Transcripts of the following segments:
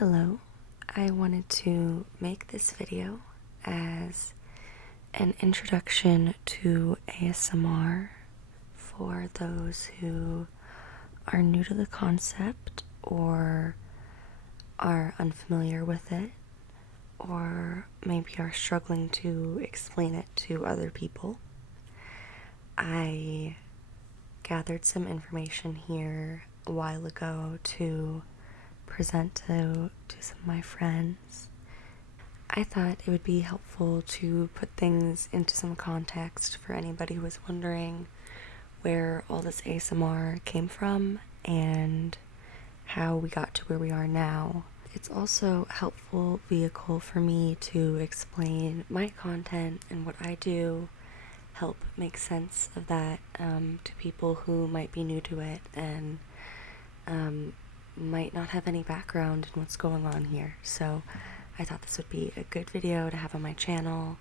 Hello, I wanted to make this video as an introduction to ASMR for those who are new to the concept or are unfamiliar with it, or maybe are struggling to explain it to other people. I gathered some information here a while ago to present to some of my friends. I thought it would be helpful to put things into some context for anybody who was wondering where all this ASMR came from and how we got to where we are now. It's also a helpful vehicle for me to explain my content and what I do, help make sense of that to people who might be new to it and might not have any background in what's going on here. So I thought this would be a good video to have on my channel,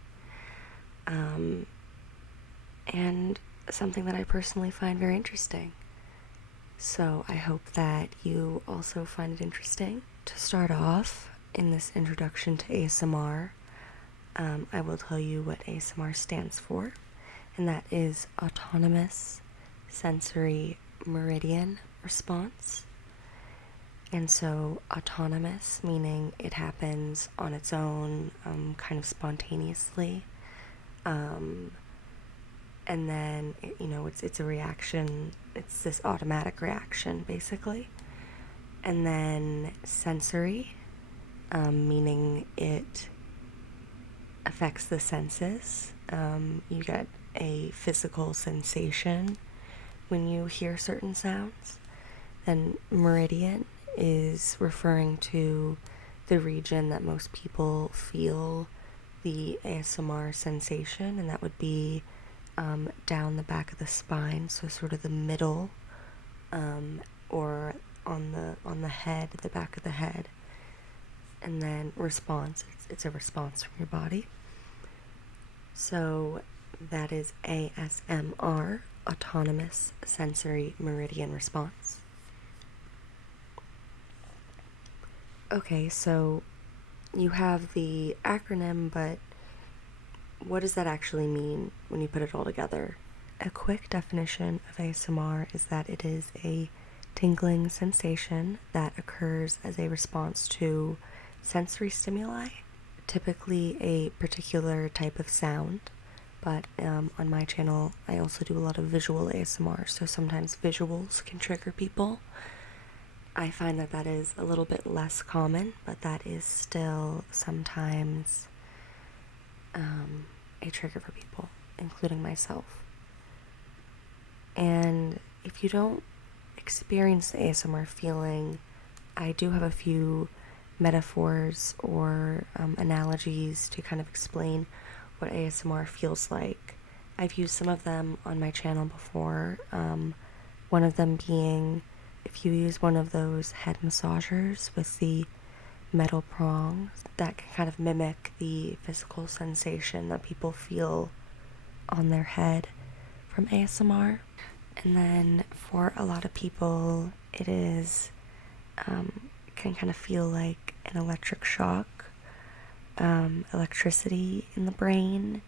and something that I personally find very interesting. So I hope that you also find it interesting. To start off, in this introduction to ASMR, I will tell you what ASMR stands for, and that is Autonomous Sensory Meridian Response. And so autonomous, meaning it happens on its own, kind of spontaneously. And then, it's a reaction. It's this automatic reaction, basically. And then sensory, meaning it affects the senses. You get a physical sensation when you hear certain sounds. Then meridian is referring to the region that most people feel the ASMR sensation, and that would be down the back of the spine, so sort of the middle, or on the head, the back of the head. And then response, it's a response from your body. So that is ASMR, Autonomous Sensory Meridian Response. Okay, so you have the acronym, but what does that actually mean when you put it all together? A quick definition of ASMR is that it is a tingling sensation that occurs as a response to sensory stimuli, typically a particular type of sound. But on my channel, I also do a lot of visual ASMR, so sometimes visuals can trigger people. I find that is a little bit less common, but that is still sometimes a trigger for people, including myself. And if you don't experience the ASMR feeling, I do have a few metaphors or analogies to kind of explain what ASMR feels like. I've used some of them on my channel before, one of them being if you use one of those head massagers with the metal prongs, that can kind of mimic the physical sensation that people feel on their head from ASMR. And then for a lot of people, it is can kind of feel like an electric shock, electricity in the brain.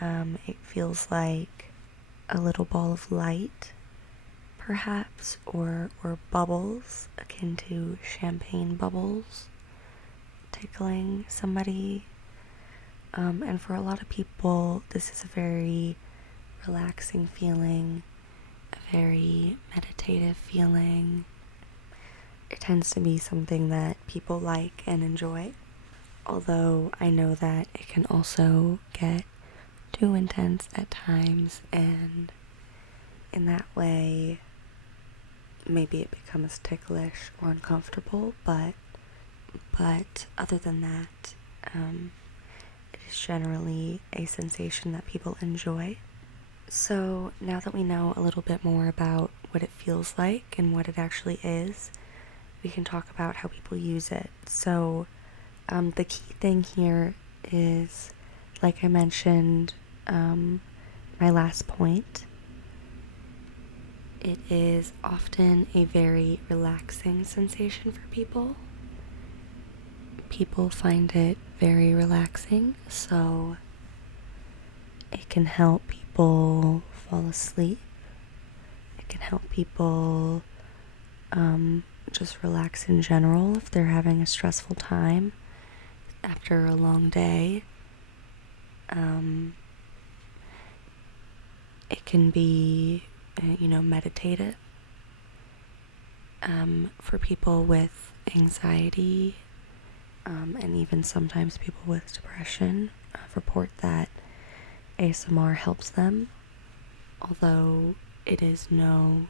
It feels like a little ball of light, perhaps, or bubbles akin to champagne bubbles tickling somebody. And for a lot of people, this is a very relaxing feeling, a very meditative feeling. It tends to be something that people like and enjoy, although I know that it can also get too intense at times, and in that way maybe it becomes ticklish or uncomfortable, but other than that, it is generally a sensation that people enjoy. So now that we know a little bit more about what it feels like and what it actually is, we can talk about how people use it. So the key thing here is, like I mentioned, my last point, it is often a very relaxing sensation for people. people find it very relaxing, so it can help people fall asleep. It can help people just relax in general if they're having a stressful time after a long day. It can be, meditative. For people with anxiety, and even sometimes people with depression, report that ASMR helps them, although it is no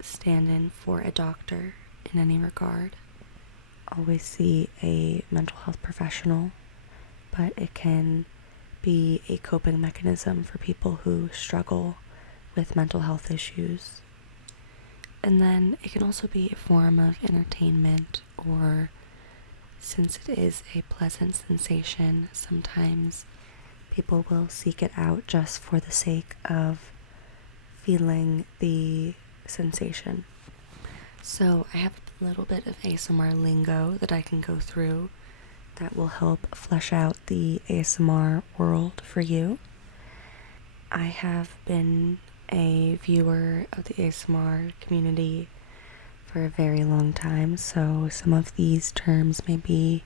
stand-in for a doctor in any regard. Always see a mental health professional, but it can be a coping mechanism for people who struggle with mental health issues. And then it can also be a form of entertainment, or since it is a pleasant sensation, sometimes people will seek it out just for the sake of feeling the sensation. So I have a little bit of ASMR lingo that I can go through that will help flesh out the ASMR world for you. I have been a viewer of the ASMR community for a very long time, so some of these terms may be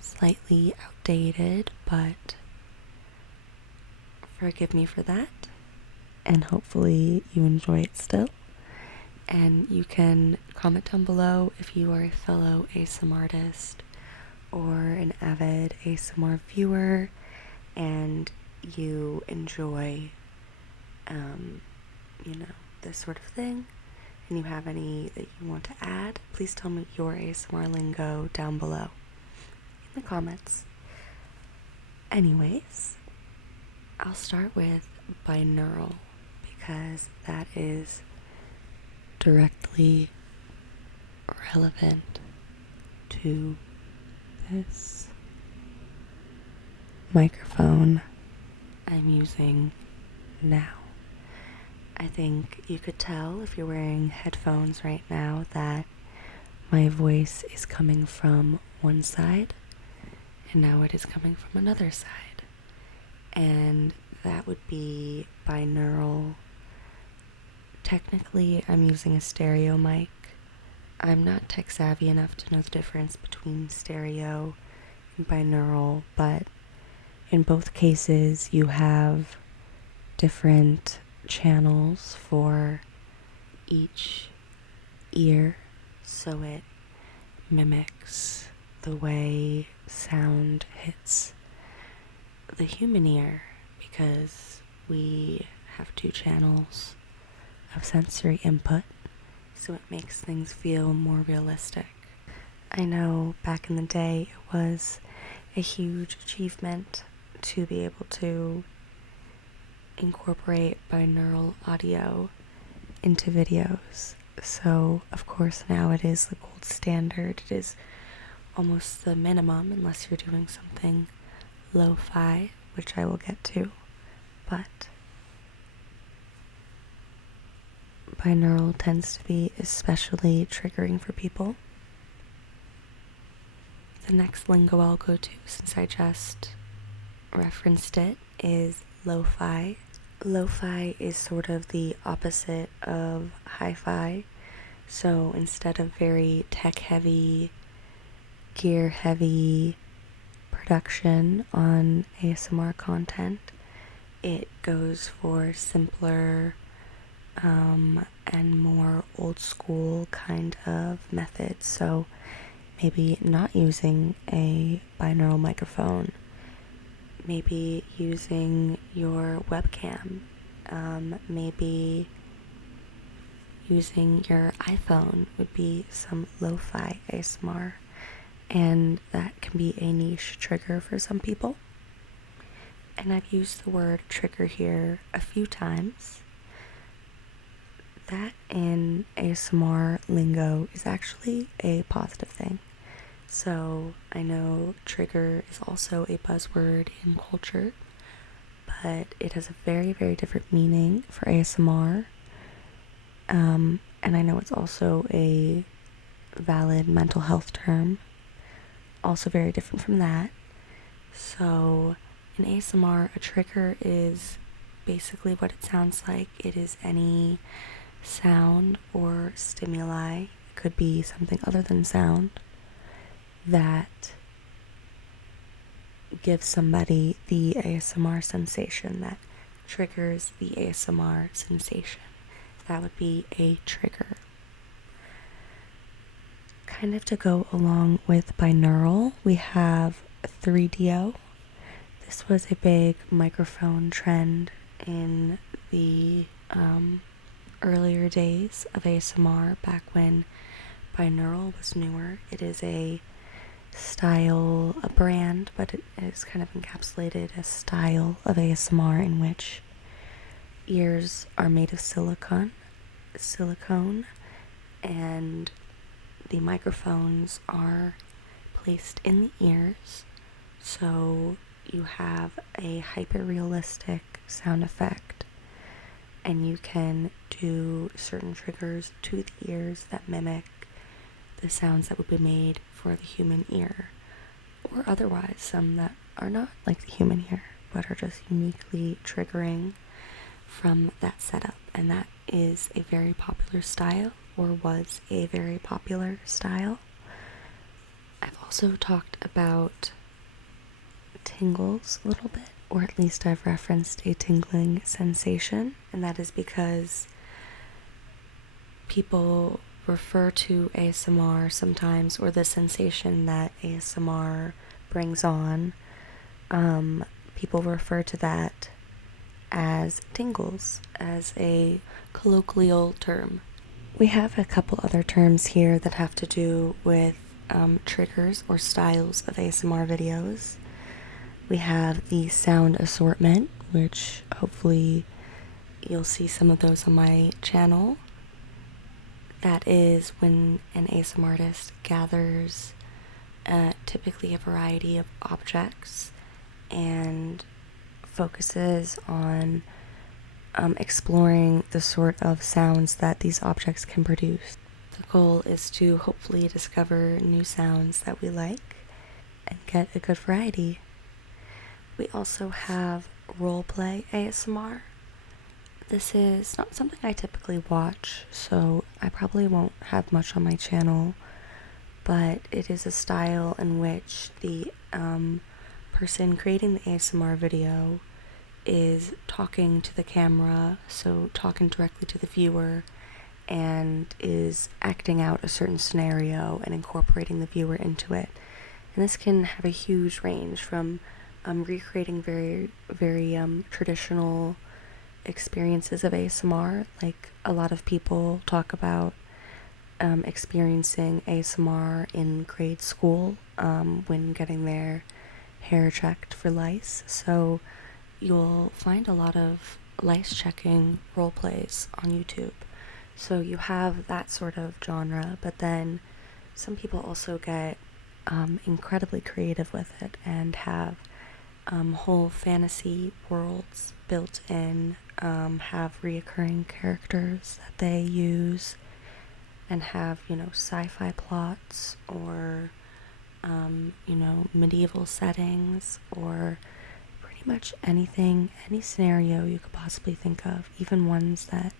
slightly outdated, but forgive me for that, and hopefully you enjoy it still. And you can comment down below if you are a fellow ASMR artist or an avid ASMR viewer and you enjoy this sort of thing, and you have any that you want to add. Please tell me your ASMR lingo down below in the comments. Anyways, I'll start with binaural because that is directly relevant to this microphone I'm using now. I think you could tell if you're wearing headphones right now that my voice is coming from one side and now it is coming from another side, and that would be binaural. Technically, I'm using a stereo mic. I'm not tech savvy enough to know the difference between stereo and binaural, but in both cases you have different channels for each ear, so it mimics the way sound hits the human ear, because we have two channels of sensory input, so it makes things feel more realistic. I know back in the day it was a huge achievement to be able to incorporate binaural audio into videos. So, of course, now it is the gold standard. It is almost the minimum unless you're doing something lo-fi, which I will get to. But binaural tends to be especially triggering for people. The next lingo I'll go to, since I just referenced it, is lo-fi. Lo-fi is sort of the opposite of hi-fi. So instead of very tech-heavy, gear-heavy production on ASMR content, it goes for simpler and more old-school kind of methods. So maybe not using a binaural microphone, maybe using your webcam, maybe using your iPhone would be some lo-fi ASMR, and that can be a niche trigger for some people. And I've used the word trigger here a few times. That in ASMR lingo is actually a positive thing. So I know trigger is also a buzzword in culture, but it has a very, very different meaning for ASMR. And I know it's also a valid mental health term also very different from that. So in ASMR, a trigger is basically what it sounds like. It is any sound or stimuli, it could be something other than sound, that gives somebody the ASMR sensation, that triggers the ASMR sensation. That would be a trigger. Kind of to go along with binaural, we have 3DO. This was a big microphone trend in the earlier days of ASMR, back when binaural was newer. It is a style, a brand, but it is kind of encapsulated a style of ASMR in which ears are made of silicone, and the microphones are placed in the ears, so you have a hyper-realistic sound effect, and you can do certain triggers to the ears that mimic the sounds that would be made for the human ear, or otherwise some that are not like the human ear, but are just uniquely triggering from that setup. And that is a very popular style, or was a very popular style. I've also talked about tingles a little bit, or at least I've referenced a tingling sensation, and that is because people refer to ASMR sometimes, or the sensation that ASMR brings on, people refer to that as tingles, as a colloquial term. We have a couple other terms here that have to do with triggers or styles of ASMR videos. We have the sound assortment, which hopefully you'll see some of those on my channel. That is when an ASMR artist gathers typically a variety of objects and focuses on exploring the sort of sounds that these objects can produce. The goal is to hopefully discover new sounds that we like and get a good variety. We also have roleplay ASMR. This is not something I typically watch, so I probably won't have much on my channel, but it is a style in which the person creating the ASMR video is talking to the camera, so talking directly to the viewer, and is acting out a certain scenario and incorporating the viewer into it. And this can have a huge range from recreating very, very traditional experiences of ASMR. Like, a lot of people talk about experiencing ASMR in grade school when getting their hair checked for lice. So you'll find a lot of lice checking role plays on YouTube. So you have that sort of genre, but then some people also get incredibly creative with it and have whole fantasy worlds built in, have reoccurring characters that they use, and have, sci-fi plots, or, medieval settings, or pretty much anything, any scenario you could possibly think of, even ones that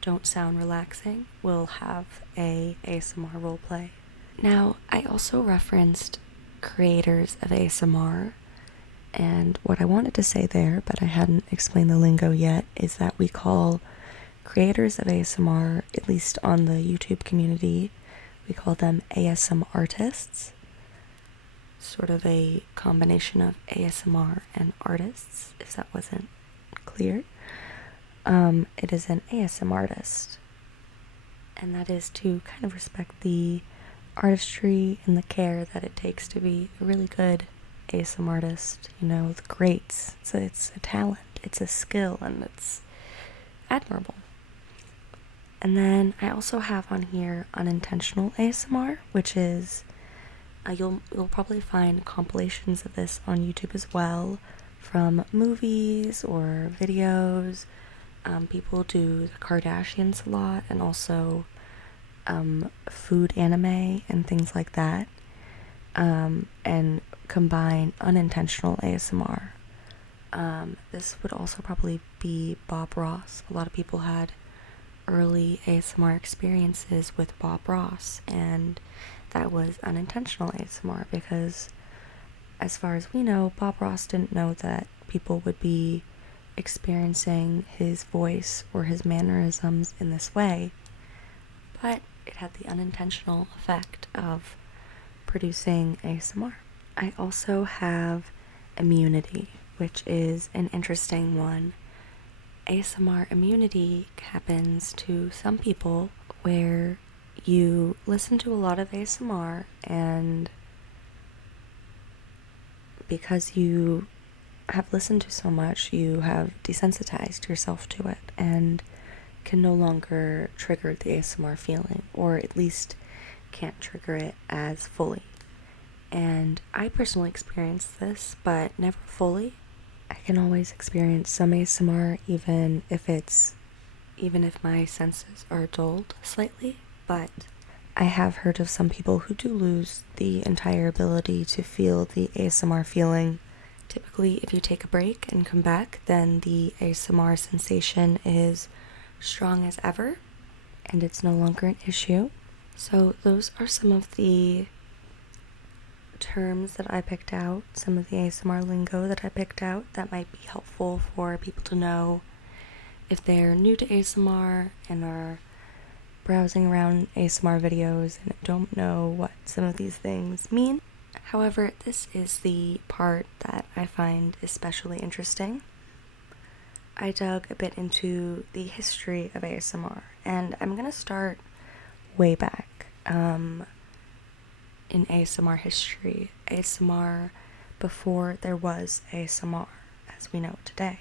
don't sound relaxing, will have a ASMR roleplay. Now, I also referenced creators of ASMR, and what I wanted to say there, but I hadn't explained the lingo yet, is that we call creators of ASMR, at least on the YouTube community, we call them ASM artists. Sort of a combination of ASMR and artists, if that wasn't clear. It is an ASM artist, and that is to kind of respect the artistry and the care that it takes to be a really good ASM artist. The greats. It's a talent, it's a skill, and it's admirable. And then I also have on here unintentional ASMR, which is you'll probably find compilations of this on YouTube as well, from movies or videos. People do the Kardashians a lot, and also food anime and things like that. and combine unintentional ASMR. This would also probably be Bob Ross. A lot of people had early ASMR experiences with Bob Ross, and that was unintentional ASMR because, as far as we know, Bob Ross didn't know that people would be experiencing his voice or his mannerisms in this way, but it had the unintentional effect of producing ASMR. I also have immunity, which is an interesting one. ASMR immunity happens to some people where you listen to a lot of ASMR, and because you have listened to so much, you have desensitized yourself to it and can no longer trigger the ASMR feeling, or at least can't trigger it as fully. And I personally experienced this, but never fully. I can always experience some ASMR even if my senses are dulled slightly, but I have heard of some people who do lose the entire ability to feel the ASMR feeling. Typically, if you take a break and come back, then the ASMR sensation is strong as ever, and it's no longer an issue. So those are some of the terms that I picked out, some of the ASMR lingo that I picked out that might be helpful for people to know if they're new to ASMR and are browsing around ASMR videos and don't know what some of these things mean. However, this is the part that I find especially interesting. I dug a bit into the history of ASMR, and I'm going to start way back in ASMR history. ASMR before there was ASMR as we know it today.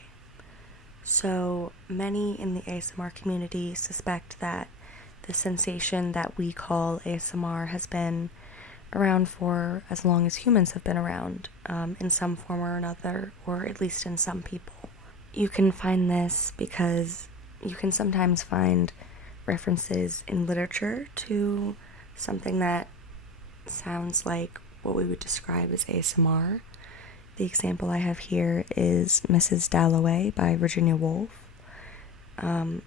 So many in the ASMR community suspect that the sensation that we call ASMR has been around for as long as humans have been around, in some form or another, or at least in some people. You can find this because you can sometimes find references in literature to something that sounds like what we would describe as ASMR. The example I have here is Mrs. Dalloway by Virginia Woolf.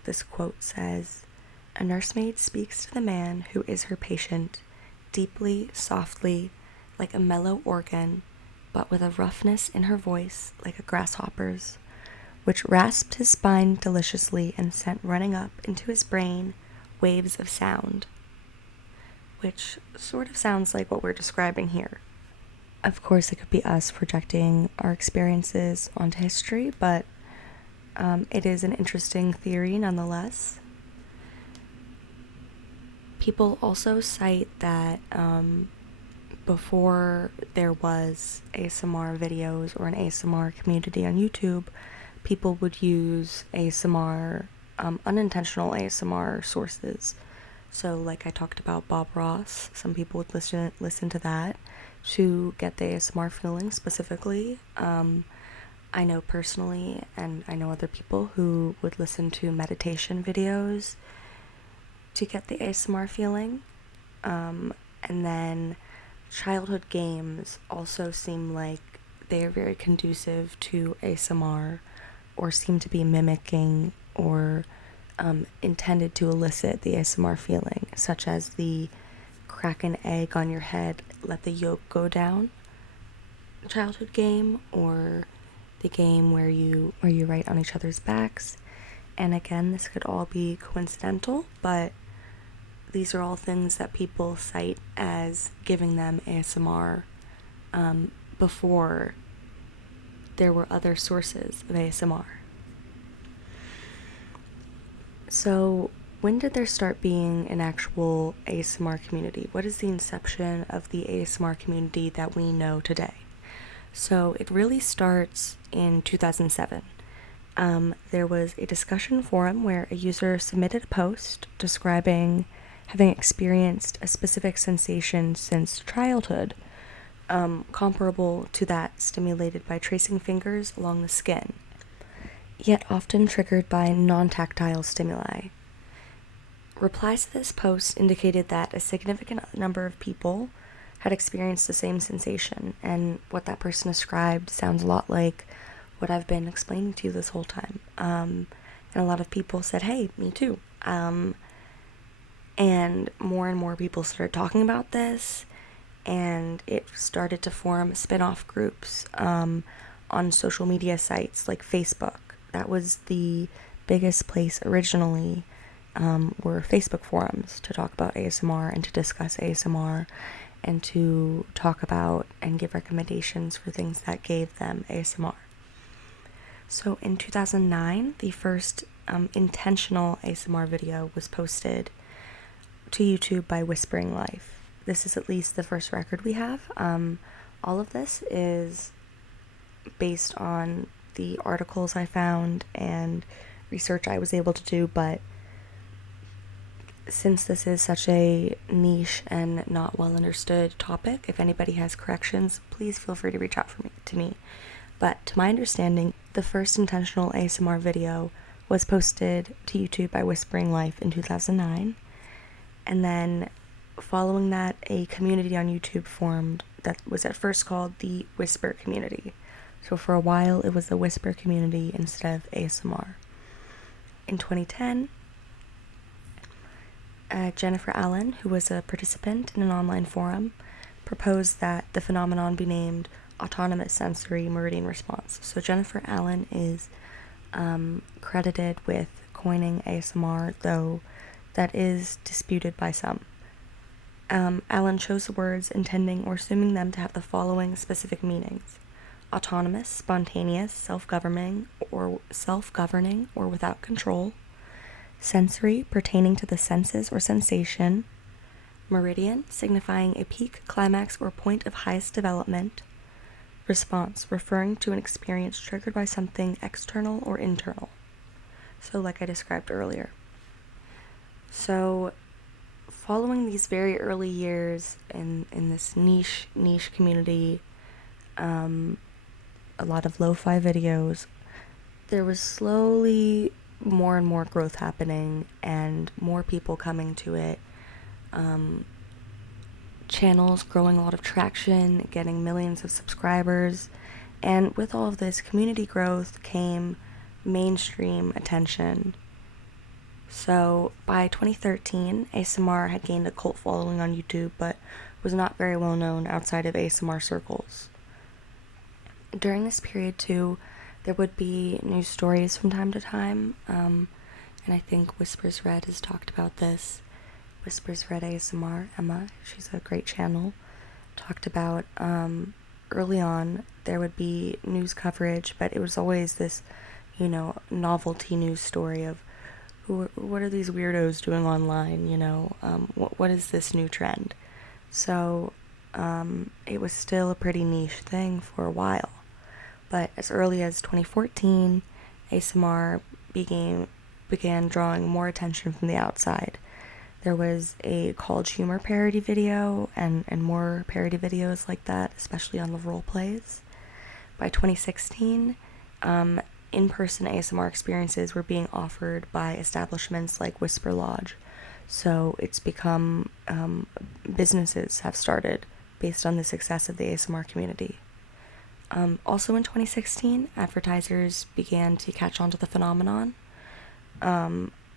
This quote says, "A nursemaid speaks to the man who is her patient, deeply, softly, like a mellow organ, but with a roughness in her voice like a grasshopper's, which rasped his spine deliciously and sent running up into his brain waves of sound," which sort of sounds like what we're describing here. Of course, it could be us projecting our experiences onto history, but it is an interesting theory nonetheless. People also cite that before there was ASMR videos or an ASMR community on YouTube, people would use ASMR, unintentional ASMR sources. So like I talked about Bob Ross, some people would listen to that to get the ASMR feeling specifically. I know personally, and I know other people who would listen to meditation videos to get the ASMR feeling. And then childhood games also seem like they are very conducive to ASMR, or seem to be mimicking or intended to elicit the ASMR feeling, such as the crack an egg on your head, let the yolk go down childhood game, or the game where you write on each other's backs. And again, this could all be coincidental, but these are all things that people cite as giving them ASMR before there were other sources of ASMR. So when did there start being an actual ASMR community? What is the inception of the ASMR community that we know today? So it really starts in 2007. There was a discussion forum where a user submitted a post describing having experienced a specific sensation since childhood, comparable to that stimulated by tracing fingers along the skin, yet often triggered by non-tactile stimuli. Replies to this post indicated that a significant number of people had experienced the same sensation, and what that person described sounds a lot like what I've been explaining to you this whole time. And a lot of people said, hey, me too. And more people started talking about this, and it started to form spin-off groups on social media sites like Facebook. That was the biggest place originally, were Facebook forums to talk about ASMR and to discuss ASMR and to talk about and give recommendations for things that gave them ASMR. So in 2009, the first intentional ASMR video was posted to YouTube by Whispering Life. This is at least the first record we have. All of this is based on the articles I found and research I was able to do, but since this is such a niche and not well understood topic, if anybody has corrections, please feel free to reach out to me. But to my understanding, the first intentional ASMR video was posted to YouTube by Whispering Life in 2009, and then following that, a community on YouTube formed that was at first called the Whisper Community. So for a while, it was the Whisper Community instead of ASMR. In 2010, Jennifer Allen, who was a participant in an online forum, proposed that the phenomenon be named autonomous sensory meridian response. So Jennifer Allen is credited with coining ASMR, though that is disputed by some. Allen chose the words intending or assuming them to have the following specific meanings: autonomous, spontaneous, self-governing or without control; sensory, pertaining to the senses or sensation; meridian, signifying a peak, climax, or point of highest development; response, referring to an experience triggered by something external or internal. So like I described earlier. So following these very early years in this niche community, a lot of lo-fi videos, there was slowly more and more growth happening and more people coming to it, channels growing a lot of traction, getting millions of subscribers, and with all of this community growth came mainstream attention. So by 2013, ASMR had gained a cult following on YouTube, but was not very well known outside of ASMR circles. During this period too, there would be news stories from time to time, and I think Whispers Red has talked about this. Whispers Red ASMR, Emma, she's a great channel, talked about early on there would be news coverage, but it was always this, novelty news story of what are these weirdos doing online, what is this new trend? So it was still a pretty niche thing for a while. But as early as 2014, ASMR began drawing more attention from the outside. There was a College Humor parody video and more parody videos like that, especially on the role plays. By 2016, in-person ASMR experiences were being offered by establishments like Whisper Lodge. So it's become, businesses have started based on the success of the ASMR community. Also in 2016, advertisers began to catch on to the phenomenon.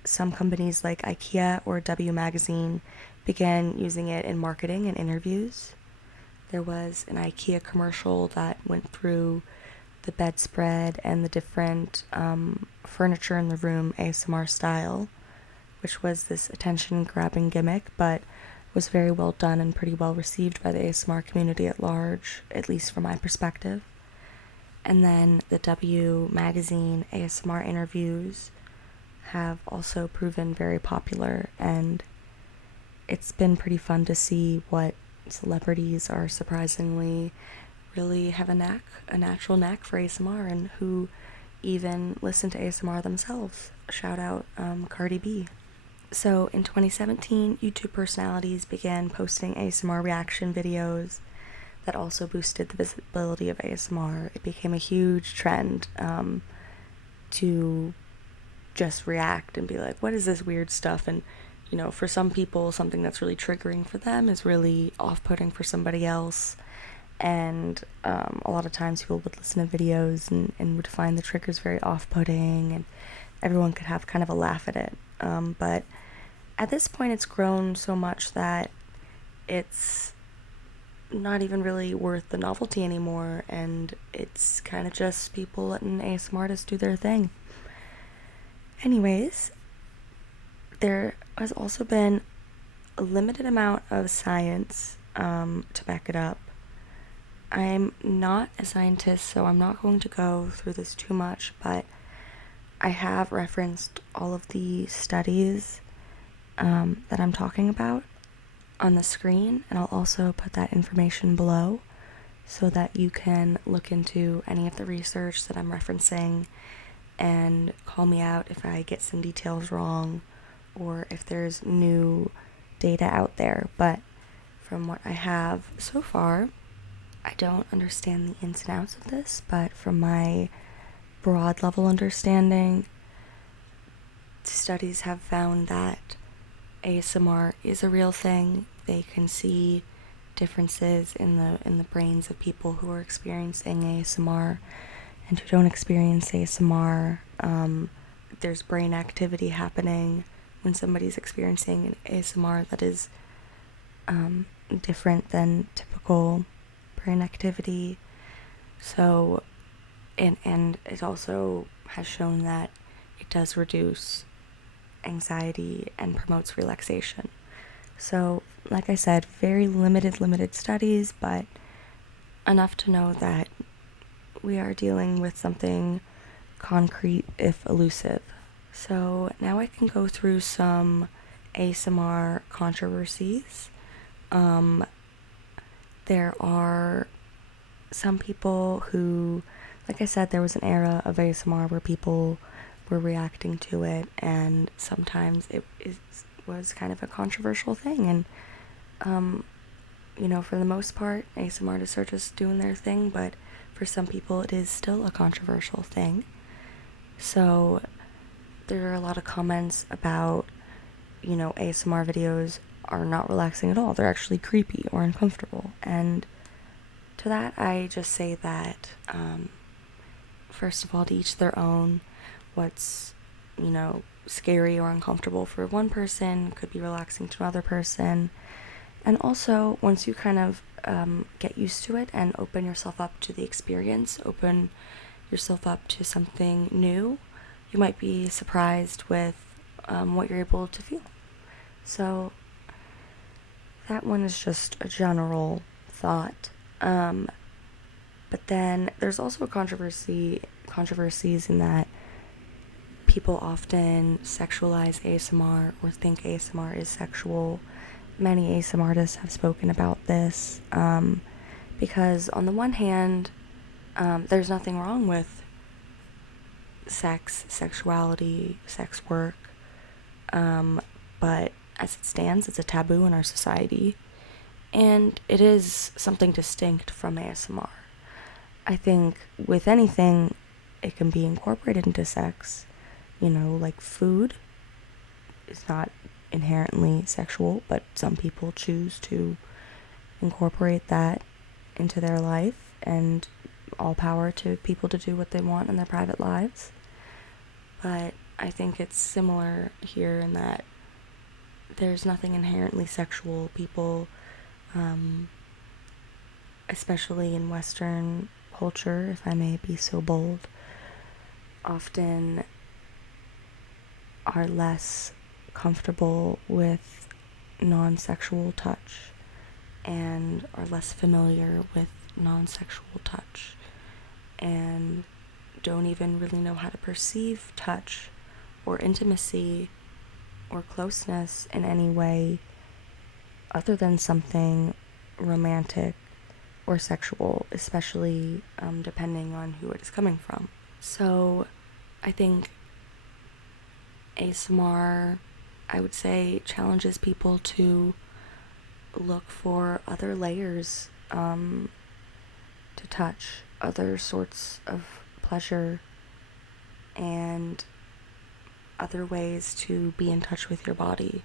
Some companies like IKEA or W Magazine began using it in marketing and interviews. There was an IKEA commercial that went through the bedspread and the different furniture in the room ASMR style, which was this attention-grabbing gimmick, but was very well done and pretty well received by the ASMR community at large, at least from my perspective. And then the W Magazine ASMR interviews have also proven very popular, and it's been pretty fun to see what celebrities are surprisingly really have a natural knack for ASMR, and who even listen to ASMR themselves. Shout out Cardi B. So in 2017, YouTube personalities began posting ASMR reaction videos that also boosted the visibility of ASMR. It became a huge trend to just react and be like, what is this weird stuff, and for some people, something that's really triggering for them is really off-putting for somebody else. And a lot of times people would listen to videos and would find the triggers very off-putting, and everyone could have kind of a laugh at it. But at this point, it's grown so much that it's not even really worth the novelty anymore, and it's kind of just people letting ASMR artists do their thing. Anyways, there has also been a limited amount of science to back it up. I'm not a scientist, so I'm not going to go through this too much, but I have referenced all of the studies that I'm talking about on the screen, and I'll also put that information below so that you can look into any of the research that I'm referencing and call me out if I get some details wrong or if there's new data out there. But from what I have so far, I don't understand the ins and outs of this, but from my broad level understanding, studies have found that ASMR is a real thing. They can see differences in the brains of people who are experiencing ASMR and who don't experience ASMR. There's brain activity happening when somebody's experiencing an ASMR that is different than typical brain activity. So, and it also has shown that it does reduce anxiety and promotes relaxation. So, like I said, very limited studies, but enough to know that we are dealing with something concrete, if elusive. So now I can go through some ASMR controversies. There are some people who, like I said, there was an era of ASMR where people were reacting to it, and sometimes it was kind of a controversial thing. And for the most part, ASMR artists are just doing their thing, but for some people it is still a controversial thing. So there are a lot of comments about, ASMR videos are not relaxing at all. They're actually creepy or uncomfortable. And to that, I just say that, first of all, to each their own. What's, scary or uncomfortable for one person could be relaxing to another person. And also, once you kind of get used to it and open yourself up to the experience, open yourself up to something new, you might be surprised with what you're able to feel. So that one is just a general thought. But then there's also controversies in that people often sexualize ASMR or think ASMR is sexual. Many ASMR artists have spoken about this, because on the one hand, there's nothing wrong with sex, sexuality, sex work, but as it stands, it's a taboo in our society, and it is something distinct from ASMR. I think with anything, it can be incorporated into sex. Like food is not inherently sexual, but some people choose to incorporate that into their life, and all power to people to do what they want in their private lives. But I think it's similar here in that there's nothing inherently sexual. People, especially in Western culture, if I may be so bold, often are less comfortable with non-sexual touch and are less familiar with non-sexual touch and don't even really know how to perceive touch or intimacy or closeness in any way other than something romantic or sexual, especially depending on who it is coming from. So I think ASMR, I would say, challenges people to look for other layers to touch, other sorts of pleasure, and other ways to be in touch with your body.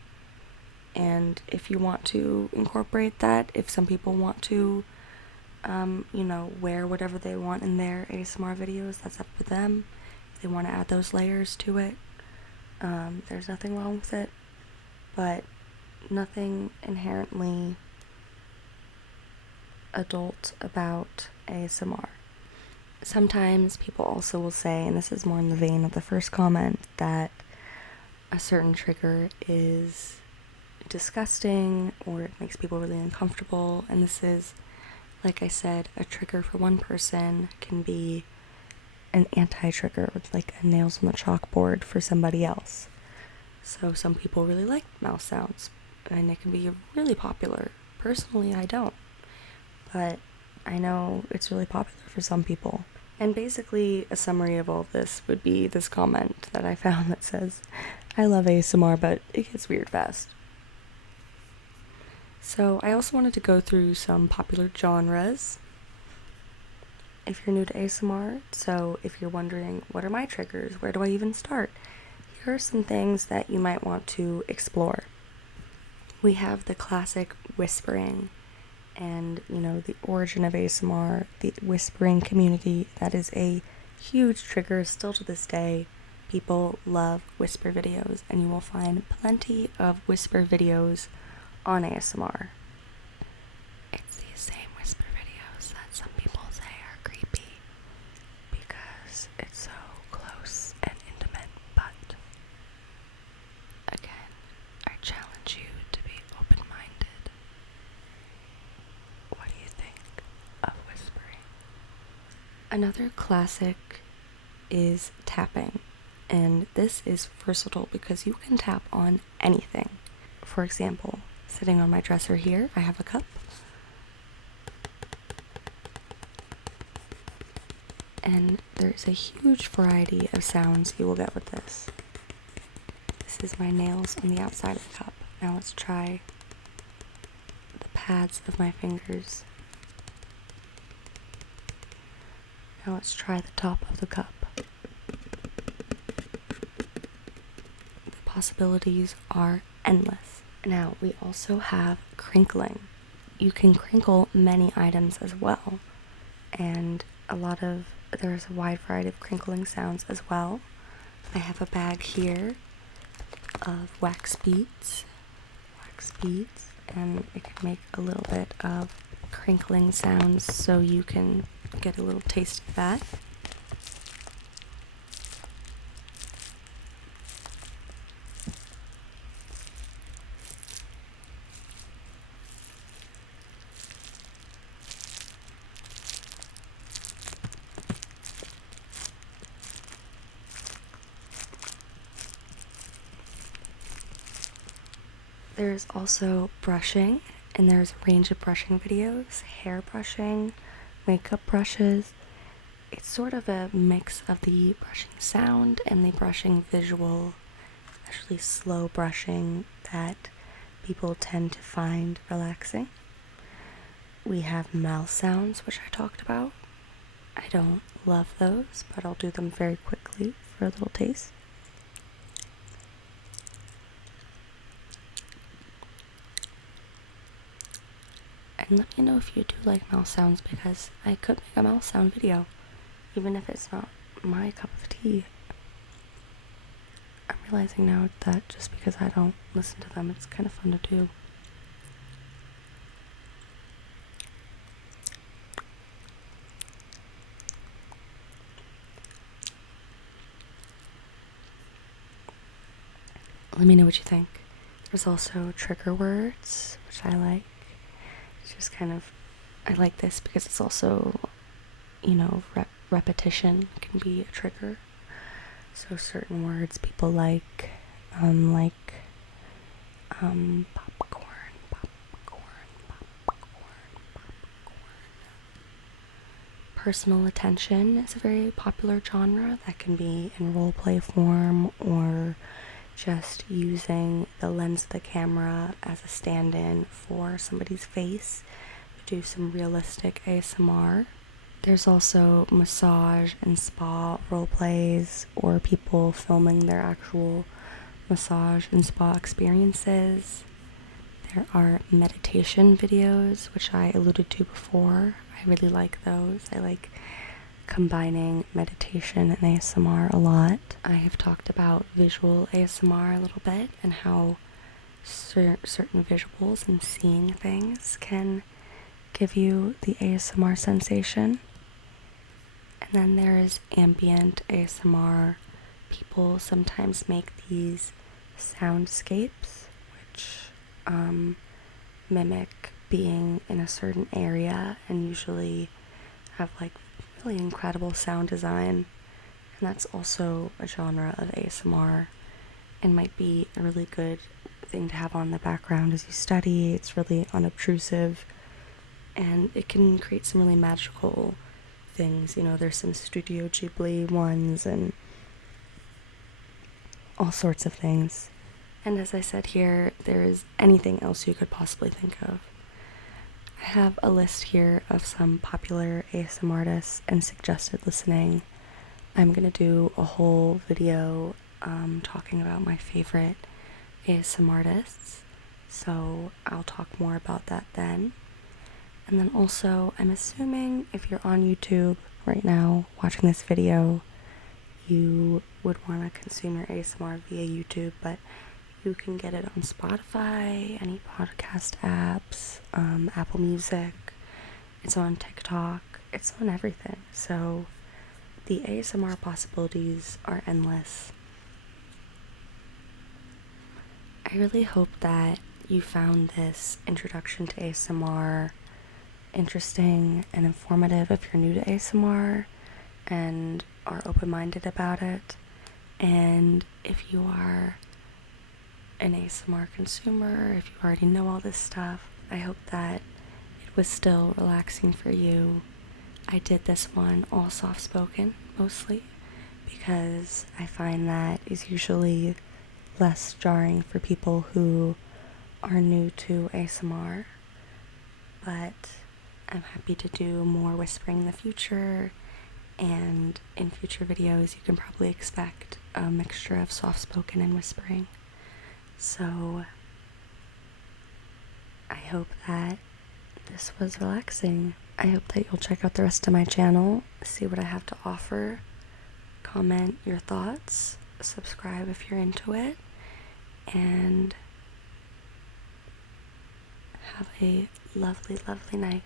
And if you want to incorporate that, if some people want to, wear whatever they want in their ASMR videos, that's up to them. If they want to add those layers to it, there's nothing wrong with it, but nothing inherently adult about ASMR. Sometimes people also will say, and this is more in the vein of the first comment, that a certain trigger is disgusting or it makes people really uncomfortable, and this is, like I said, a trigger for one person can be an anti-trigger, like a nails on the chalkboard for somebody else. So some people really like mouse sounds, and it can be really popular. Personally, I don't, but I know it's really popular for some people. And basically, a summary of all of this would be this comment that I found that says, I love ASMR, but it gets weird fast. So I also wanted to go through some popular genres if you're new to ASMR. So if you're wondering, what are my triggers? Where do I even start? Here are some things that you might want to explore. We have the classic whispering, and the origin of ASMR, the whispering community. That is a huge trigger still to this day. People love whisper videos, and you will find plenty of whisper videos on ASMR. It's these same whisper videos that some people say are creepy because it's so close and intimate, but again, I challenge you to be open-minded. What do you think of whispering? Another classic is tapping, and this is versatile because you can tap on anything. For example, sitting on my dresser here, I have a cup, and there's a huge variety of sounds you will get with this. This is my nails on the outside of the cup. Now let's try the pads of my fingers. Now let's try the top of the cup. The possibilities are endless. Now we also have crinkling. You can crinkle many items as well, and there's a wide variety of crinkling sounds as well. I have a bag here of wax beads, and it can make a little bit of crinkling sounds, so you can get a little taste of that. There's also brushing, and there's a range of brushing videos, hair brushing, makeup brushes. It's sort of a mix of the brushing sound and the brushing visual, especially slow brushing, that people tend to find relaxing. We have mouth sounds, which I talked about. I don't love those, but I'll do them very quickly for a little taste. And let me know if you do like mouth sounds, because I could make a mouth sound video, even if it's not my cup of tea. I'm realizing now that just because I don't listen to them, it's kind of fun to do. Let me know what you think. There's also trigger words, which I like. It's just I like this because it's also, repetition can be a trigger. So certain words people like popcorn. Personal attention is a very popular genre that can be in roleplay form, or just using the lens of the camera as a stand-in for somebody's face to do some realistic ASMR. There's also massage and spa roleplays, or people filming their actual massage and spa experiences. There are meditation videos, which I alluded to before. I really like those. I like combining meditation and ASMR a lot. I have talked about visual ASMR a little bit and how certain visuals and seeing things can give you the ASMR sensation. And then there is ambient ASMR. People sometimes make these soundscapes, which mimic being in a certain area and usually have like really incredible sound design. And that's also a genre of ASMR and might be a really good thing to have on in the background as you study. It's really unobtrusive and it can create some really magical things. You know, there's some Studio Ghibli ones and all sorts of things. And as I said here, there is anything else you could possibly think of. I have a list here of some popular ASMR artists and suggested listening. I'm gonna do a whole video talking about my favorite ASMR artists, so I'll talk more about that then. And then also, I'm assuming if you're on YouTube right now watching this video, you would want to consume your ASMR via YouTube, but you can get it on Spotify, any podcast apps, Apple Music. It's on TikTok. It's on everything. So the ASMR possibilities are endless. I really hope that you found this introduction to ASMR interesting and informative if you're new to ASMR and are open-minded about it. And if you are an ASMR consumer, if you already know all this stuff, I hope that it was still relaxing for you. I did this one all soft-spoken, mostly, because I find that is usually less jarring for people who are new to ASMR. But I'm happy to do more whispering in the future, and in future videos you can probably expect a mixture of soft-spoken and whispering. So I hope that this was relaxing. I hope that you'll check out the rest of my channel, see what I have to offer, comment your thoughts, subscribe if you're into it, and have a lovely, lovely night.